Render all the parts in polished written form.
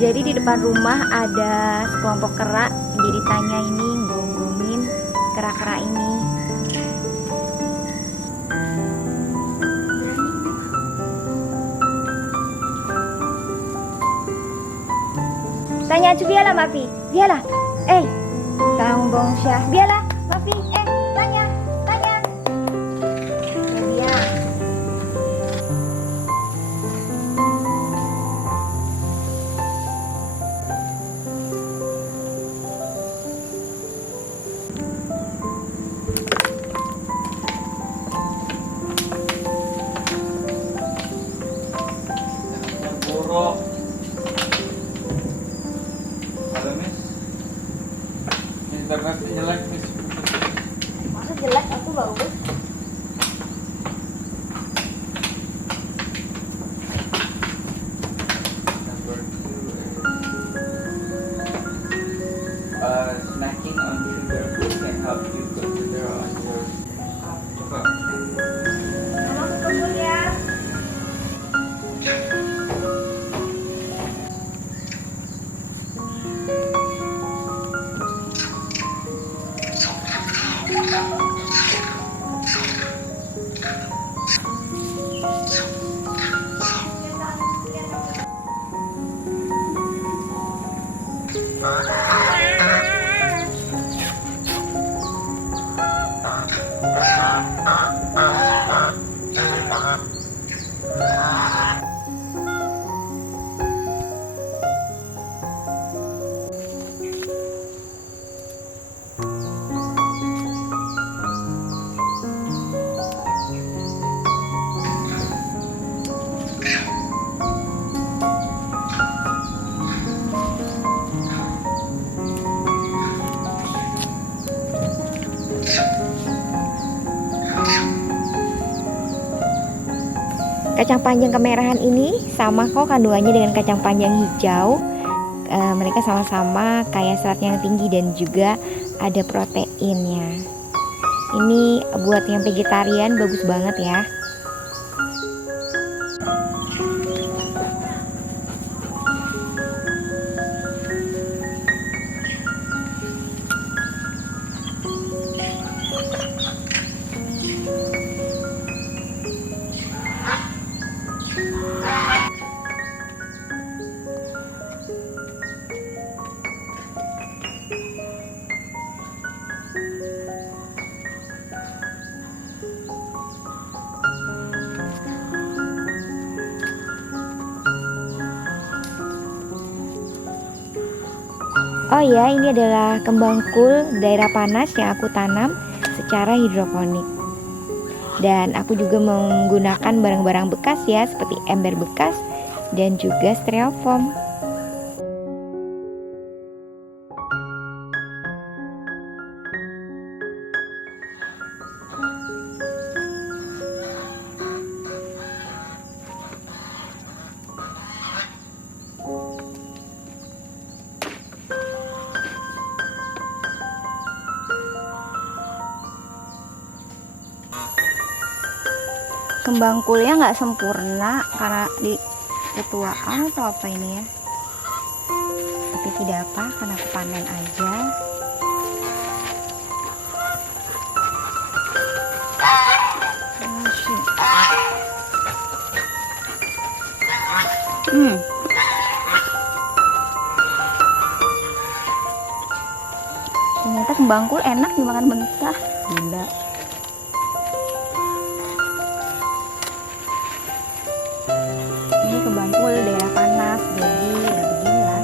Jadi di depan rumah ada sekelompok kera, jadi tanya ini gonggongin kera-kera ini. Tanya aja biarlah Mafi, biarlah. Tanggong Syah, biarlah Mafi, tanya. Ya, dia. Buruk. Halo Miss. Internetnya jelek Miss. Maksud jelek aku bagus. Number 2 is snacking on sugar food can help you consider on your. Coba. Mama ke kebun ya. Kacang panjang kemerahan ini sama kok kandungannya dengan kacang panjang hijau. Mereka sama-sama kaya serat yang tinggi dan juga ada proteinnya. Ini buat yang vegetarian bagus banget ya. Oh ya, ini adalah kembang kul daerah panas yang aku tanam secara hidroponik. Dan aku juga menggunakan barang-barang bekas ya, seperti ember bekas dan juga styrofoam. Kembang kulnya nggak sempurna karena di ketuaan atau apa ini ya, tapi tidak apa karena aku panen aja. Ternyata kembang kul enak dimakan mentah. Gila. Ini kembang kul daerah panas, jadi ya beginilah.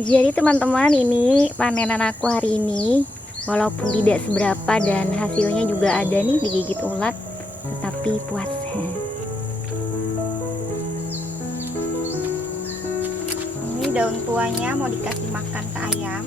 Jadi teman-teman, ini panenan aku hari ini. Walaupun tidak seberapa dan hasilnya juga ada nih digigit ulat, tetapi puas. Ini daun tuanya mau dikasih makan ke ayam.